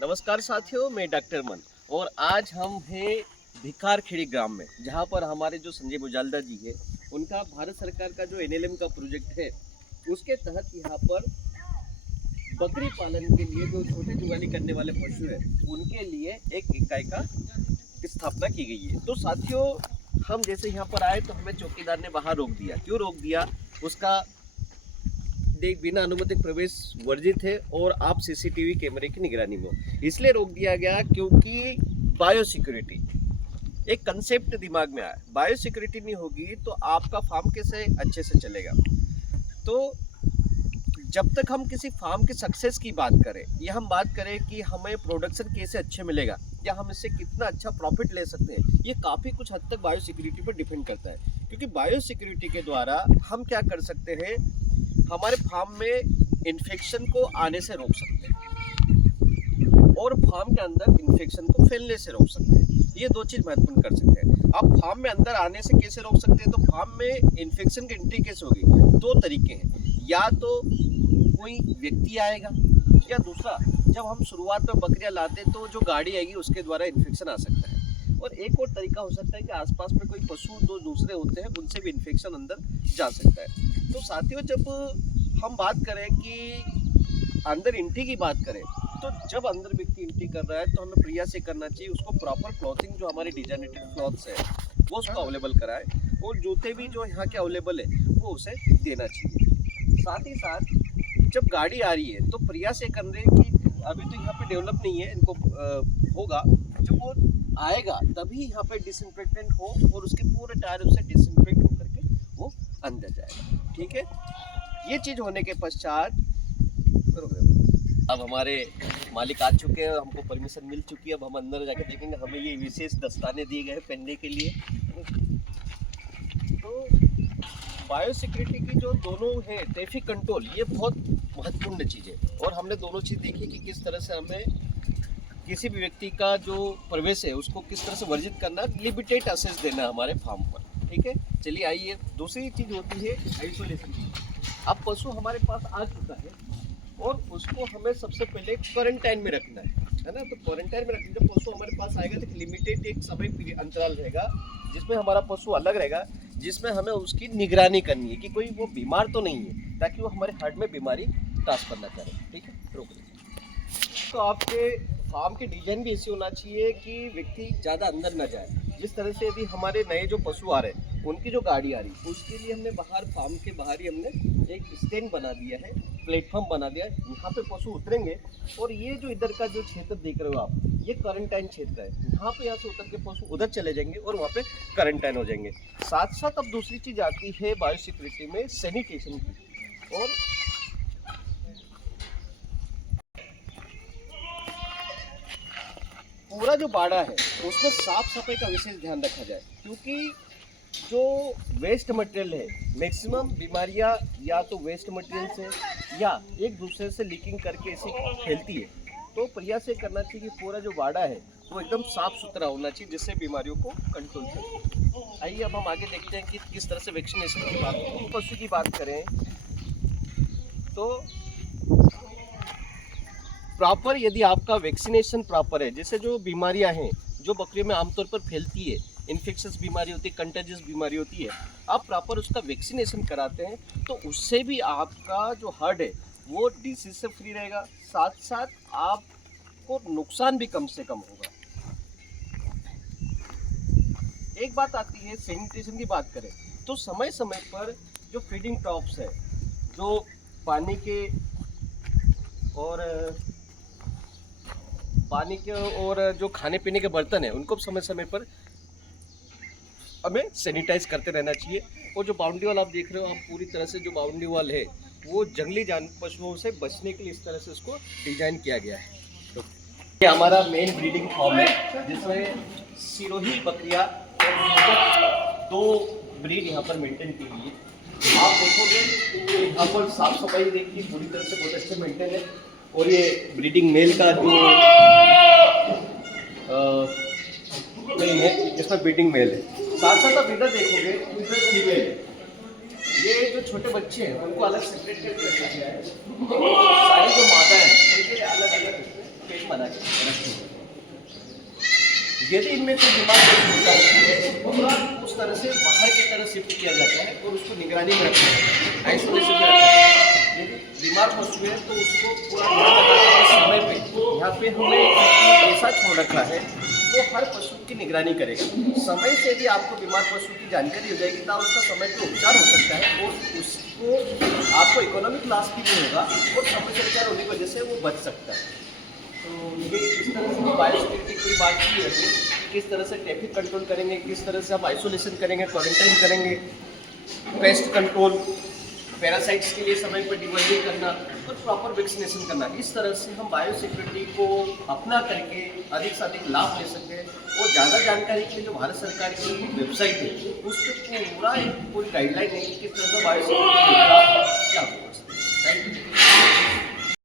नमस्कार साथियों, मैं डॉक्टर मन और आज हम हैं भिखारखेड़ी ग्राम में, जहां पर हमारे जो संजय बुजालदा जी है, उनका भारत सरकार का जो एनएलएम का प्रोजेक्ट है, उसके तहत यहां पर बकरी पालन के लिए जो छोटे जुगाली करने वाले पशु है, उनके लिए एक इकाई का स्थापना की गई है। तो साथियों, हम जैसे यहाँ पर आए तो हमें चौकीदार ने बाहर रोक दिया। क्यों रोक दिया? उसका देख बिना अनुमति प्रवेश वर्जित है और आप सीसीटीवी कैमरे की निगरानी में हो। इसलिए रोक दिया गया क्योंकि बायो सिक्योरिटी एक कंसेप्ट दिमाग में आया। बायो सिक्योरिटी नहीं होगी तो आपका फार्म कैसे अच्छे से चलेगा। तो जब तक हम किसी फार्म के सक्सेस की बात करें या हम बात करें कि हमें प्रोडक्शन कैसे अच्छे मिलेगा या हम इससे कितना अच्छा प्रॉफिट ले सकते हैं, ये काफ़ी कुछ हद तक बायो सिक्योरिटी पर डिपेंड करता है। क्योंकि बायो सिक्योरिटी के द्वारा हम क्या कर सकते हैं, हमारे फार्म में इन्फेक्शन को आने से रोक सकते हैं और फार्म के अंदर इन्फेक्शन को फैलने से रोक सकते हैं। ये दो चीज़ महत्वपूर्ण कर सकते हैं। आप फार्म में अंदर आने से कैसे रोक सकते हैं? तो फार्म में इन्फेक्शन की एंट्री कैसे होगी? दो तरीके हैं। या तो कोई व्यक्ति आएगा या दूसरा, जब हम शुरुआत में बकरियां लाते हैं तो जो गाड़ी आएगी उसके द्वारा इन्फेक्शन आ सकता है। और एक और तरीका हो सकता है कि आसपास में कोई पशु जो दूसरे होते हैं उनसे भी इन्फेक्शन अंदर जा सकता है। तो साथियों, जब हम बात करें कि अंदर एंट्री की बात करें, तो जब अंदर व्यक्ति एंट्री कर रहा है तो हमें प्रयास ये करना चाहिए उसको प्रॉपर क्लॉथिंग, जो हमारे डिजाइनेटेड क्लॉथ्स है, वो उसको अवेलेबल कराए और जूते भी जो यहाँ के अवेलेबल है वो उसे देना चाहिए। साथ ही साथ जब गाड़ी आ रही है तो प्रयास ये कर रहे हैं कि अभी तो यहाँ पे डेवलप नहीं है, इनको होगा, जब वो आएगा तभी यहाँ पे डिसइंफेक्टेंट हो और उसके पूरे टायर उससे डिसइंफेक्ट होकर के वो अंदर जाएगा। ठीक है, ये चीज़ होने के पश्चात अब हमारे मालिक आ चुके हैं, हमको परमिशन मिल चुकी है। अब हम अंदर जाके देखेंगे, हमें ये विशेष दस्ताने दिए गए हैं पहनने के लिए। तो बायो सिक्योरिटी की जो दोनों है, ट्रैफिक कंट्रोल, ये बहुत महत्वपूर्ण चीज़ है और हमने दोनों चीज़ देखी कि किस तरह से हमें किसी भी व्यक्ति का जो प्रवेश है उसको किस तरह से वर्जित करना, लिमिटेड एक्सेस देना हमारे फार्म पर। ठीक है, चलिए आइए। दूसरी चीज़ होती है आइसोलेशन। अब पशु हमारे पास आ चुका है और उसको हमें सबसे पहले क्वारंटाइन में रखना है ना। तो क्वारंटाइन में रखना, जब पशु हमारे पास आएगा तो लिमिटेड एक समय अंतराल रहेगा जिसमें हमारा पशु अलग रहेगा, जिसमें हमें उसकी निगरानी करनी है कि कोई वो बीमार तो नहीं है, ताकि वो हमारे हार्ट में बीमारी ट्रांसफर ना करे। ठीक है, रोक दीजिए। तो आपके फार्म के डिजाइन भी ऐसी होना चाहिए कि व्यक्ति ज़्यादा अंदर ना जाए। जिस तरह से यदि हमारे नए जो पशु आ रहे हैं उनकी जो गाड़ी आ रही है, उसके लिए हमने बाहर फार्म के बाहर ही हमने एक स्टैंड बना दिया है, प्लेटफॉर्म बना दिया है। यहाँ पे पशु उतरेंगे और ये जो इधर का जो क्षेत्र देख रहे हो आप, ये क्वारंटाइन क्षेत्र है। यहाँ से उतर के पशु उधर चले जाएंगे और वहाँ पे क्वारंटाइन हो जाएंगे। साथ साथ अब दूसरी चीज़ आती है बायो सिक्योरिटी में सैनिटेशन की। और पूरा जो बाड़ा है उसमें साफ सफाई का विशेष ध्यान रखा जाए, क्योंकि जो वेस्ट मटेरियल है, मैक्सिमम बीमारियां या तो वेस्ट मटेरियल से या एक दूसरे से लीकिंग करके ऐसी फैलती है। तो प्रयास ये करना चाहिए कि पूरा जो बाड़ा है वो एकदम साफ सुथरा होना चाहिए, जिससे बीमारियों को कंट्रोल करें। आइए अब हम आगे देखते हैं कि किस तरह से वैक्सीनेशन की बात करें। पशु की बात करें तो प्रॉपर, यदि आपका वैक्सीनेशन प्रॉपर है, जैसे जो बीमारियां हैं जो बकरियों में आमतौर पर फैलती है, इन्फेक्शस बीमारी होती है, कंटेजियस बीमारी होती है, आप प्रॉपर उसका वैक्सीनेशन कराते हैं तो उससे भी आपका जो हर्ड है वो डिसीज से फ्री रहेगा। साथ साथ आपको नुकसान भी कम से कम होगा। एक बात आती है सैनिटेशन की बात करें तो समय समय पर जो फीडिंग टॉप्स है, जो पानी के और जो खाने पीने के बर्तन है, उनको समय समय पर हमें सैनिटाइज करते रहना चाहिए। और जो बाउंड्री वॉल आप देख रहे हो, आप पूरी तरह से जो बाउंड्री वॉल है वो जंगली पशुओं से बचने के लिए इस तरह से उसको डिजाइन किया गया है। तो ये हमारा मेन ब्रीडिंग फॉर्म है, जिसमें सिरोही बकरियां और दो ब्रीड यहाँ पर मेंटेन की गई है। आप देखोगे यहाँ पर साफ सफाई देखिए, पूरी तरह से बहुत अच्छे मेंटेन है। और ये ब्रीडिंग मेल का जो मेल है, इसमें ब्रीडिंग मेल है। साथ साथ आप इधर देखोगे, इधर फीमेल है। ये जो छोटे बच्चे हैं उनको अलग सेपरेट करके रखा गया है। सारी जो माता है उनके अलग अलग पेट बना के रखेंगे। यदि इनमें कोई बीमार पशु होता है तो पूरा उस तरह से बाहर की तरह शिफ्ट किया जाता है और उसको निगरानी में रखा जाता है, आइसोलेशन में रखा जाता है। यदि बीमार पशु है तो उसको पूरा समय पे यहाँ पे हमें ऐसा छोड़ रखा है वो हर पशु की निगरानी करेगा। समय से यदि आपको बीमार पशु की जानकारी हो जाएगी तो उसका समय पे उपचार हो सकता है और उसको आपको इकोनॉमिक लॉस भी नहीं होगा और समय से उपचार होने की वजह से वो बच सकता है। तो ये इस तरह से बायोसिक्योरिटी की बात की है, किस तरह से ट्रैफिक कंट्रोल करेंगे, किस तरह से हम आइसोलेशन करेंगे, क्वारंटाइन करेंगे, पेस्ट कंट्रोल, पैरासाइट्स के लिए समय पर डिवर्जन करना और प्रॉपर वैक्सीनेशन करना। इस तरह से हम बायोसिक्योरिटी को अपना करके अधिक से अधिक लाभ ले सकें। और ज़्यादा जानकारी के लिए जो भारत सरकार की वेबसाइट है उस पर पूरा एक पूरी गाइडलाइन है कि किस तरह से बायोसिक्योरिटी क्या हो सकता है। Thank you.